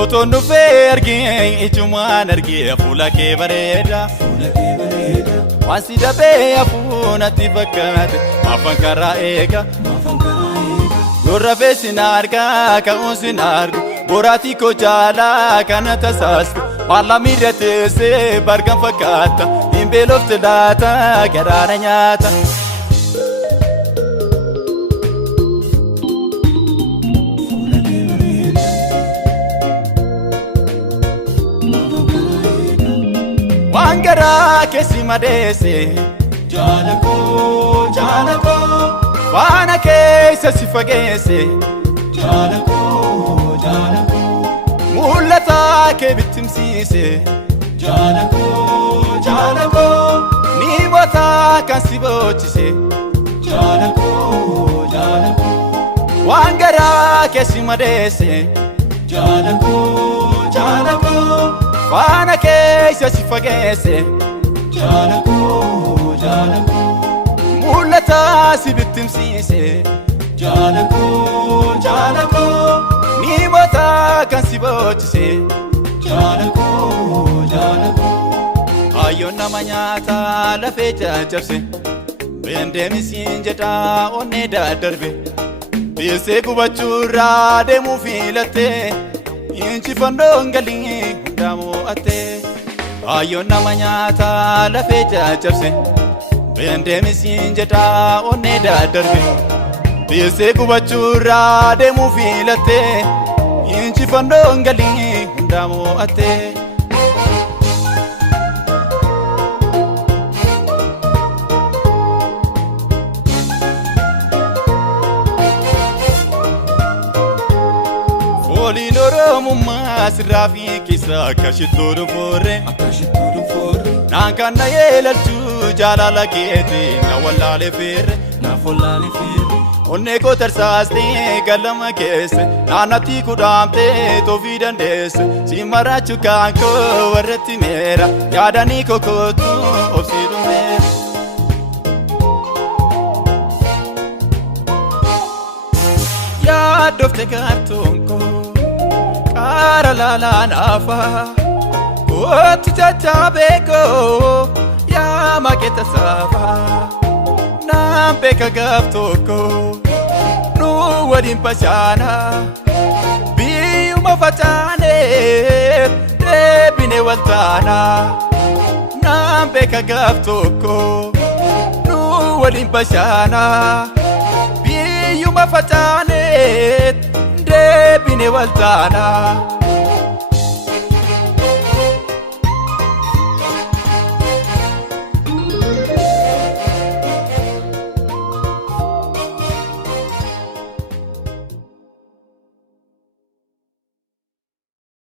Otoon dhufee argee ijumaan argee fuula kee bareeda. Waan si dhabee hafuunatti fakkaate maafan karaa eega. Yorra feesi na argaa ka'uun si na argu boraatii koo jaalaa kana tasaastu maalla miirra teessee bargan fakkaata hin beelofte laata garaana nyaata. Waan garaa keessi madeesse jaalakoo jaalakoo faana keessa si fageesse jaalakoo jaalakoo mul'ata kee bittimsiise jaalakoo jaalakoo ni boota kan si boochise jaalakoo jaalakoo waan garaa keessi madeesse jaalakoo jaalakoo faana keessa si fageesse jaalakoo jaalakoo mul'ata si bittimsiise jaalakoo jaalakoo ni boota kan si boochise jaalakoo jaalakoo ayyoon nama nyaata lafee caccabse beendeemisiin jedhaa onnee daddarbe dhiyeessee gubachuurraa deemuu filattee injifannoon galii hundaa mo'attee ayyoon nama nyaata lafee caccabse beendeemisiin jedhaa onnee daddarbe dhiyeessee gubachuurraa deemuu filattee injifannoon galii hundaa mo'attee. Fooliin Oromummaa sirraa fi keessa akka shittoo dhufoorre naan kan na yeelalchuu jaalala keetii na wallaalee feerre onnee koo tarsaastee galama keesse naannatti kudhaamtee toofii dandeesse si marachuu kan koo warratti meera yaadanii kokootu obsii dhumeera. Yaaddofte gaartoon koo kaara laalaan afaa kootti jajjabee koo yaa makeeta saafaa naan beeka gaaf tokko nu waliin bashaanaa biyyuma facaaneef deebine waltaanaa naan beeka gaaf tokko nu waliin bashaanaa biyyuma facaaneef deebine waltaanaa.